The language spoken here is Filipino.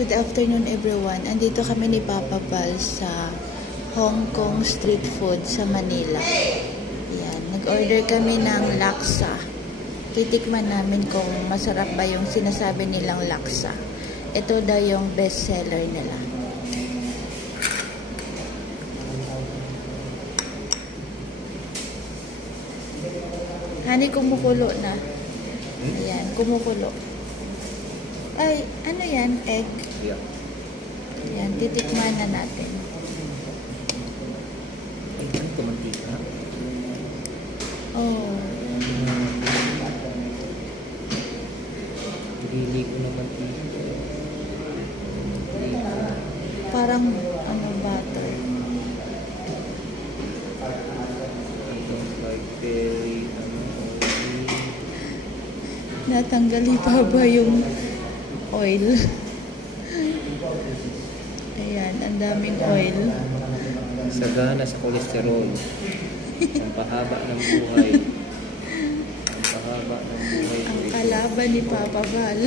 Good afternoon everyone. Andito kami ni Papa Val sa Hong Kong street food sa Manila. Yan, nag-order kami ng laksa. Titikman namin kung masarap ba yung sinasabi nilang laksa. Ito daw yung best seller nila. Honey, kumukulo na. Ayan, kumukulo. Ay, ano yan? Egg? Yeah. Ayan, titikman na natin. Ay, ano ito? Mantika? Oh. Pili ko na mantika. Parang, ano, butter. Like very, Natanggali pa ba yung oil? Ayan, ang daming oil. sagana sa kolesterol. Ang pahaba ng buhay. Ang pahaba ng buhay. Ang kalaban ni Papa Val.